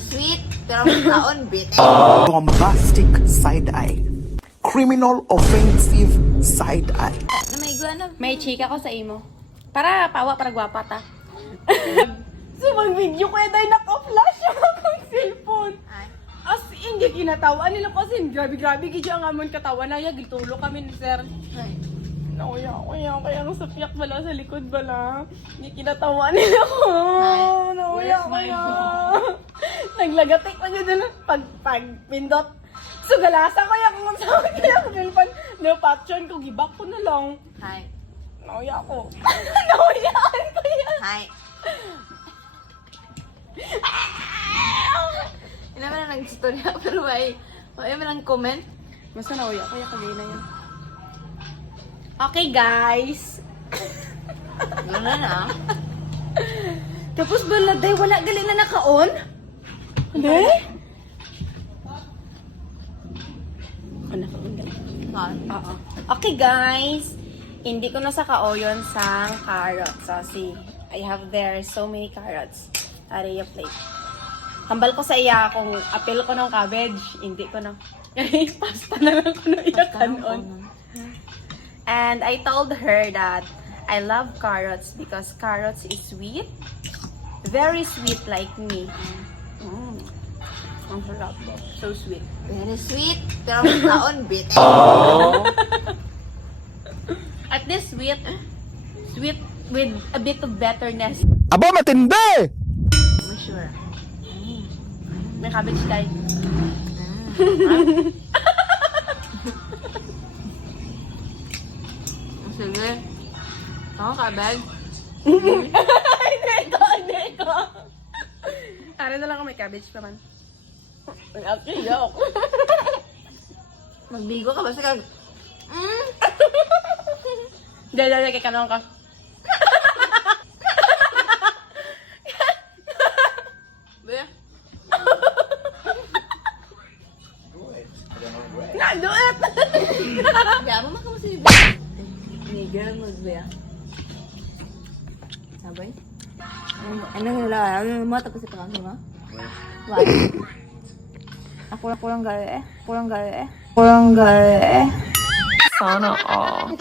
sweet, pero may taon bitin. Bombastic side eye. Criminal offensive side eye. Na may iguana. May chika ko sa imo. Para pawa, para gwapa ta. So, mag-video ko dahil naka-flash yung akong cellphone. Ay. As in, di kinatawa nila kasi grabe-grabe gidya ang amon katawa na ya, gitulo kami ni sir. Ay. Nauya, kaya ang sapiak bala sa likod bala. Hindi kinatawa nila ko. Nauya. Naglagatik pa niya dun pag-pindot. So, galasa ko yung kung saan kaya ko cellphone. Napatyon ko, gibak ko na lang. Hi. Nauya ko. Nauyaan ko yan. Hi. Hindi naman na nag-istorya, pero may man ang comment. Masa nauya ko yung kagay na yan. Okay, guys. Gano'n na. Tapos bala, day, wala gali na naka-on? Hindi? Naka-on gali. Oo. Okay, guys. Hindi ko na sa kaoyon sa carrots. So, see, I have there so many carrots. Ari yung plate. Hambal ko sa iya kung apel ko ng cabbage. Hindi ko na. Pasta na lang ko na iya kanon. And I told her that I love carrots because carrots is sweet. Very sweet like me. Ang sarap. So sweet. Very sweet, pero may taon bitin. At this sweet with a bit of bitterness. Aba, matindi! I'm sure. May cabbage tayo. Sige. Ako, kabag. Hindi ko. Tara na lang ako may cabbage naman. May actually joke. Magbigo ka, basta kag... Dala kay kanong ka. Be? Do it! Gamo man ka mo si Nigger mo, be. Sabay? Ano nila? Ano mo tapos ito kang mo? Why? Ako lang gaya eh. Kurang gaya eh. Sana all.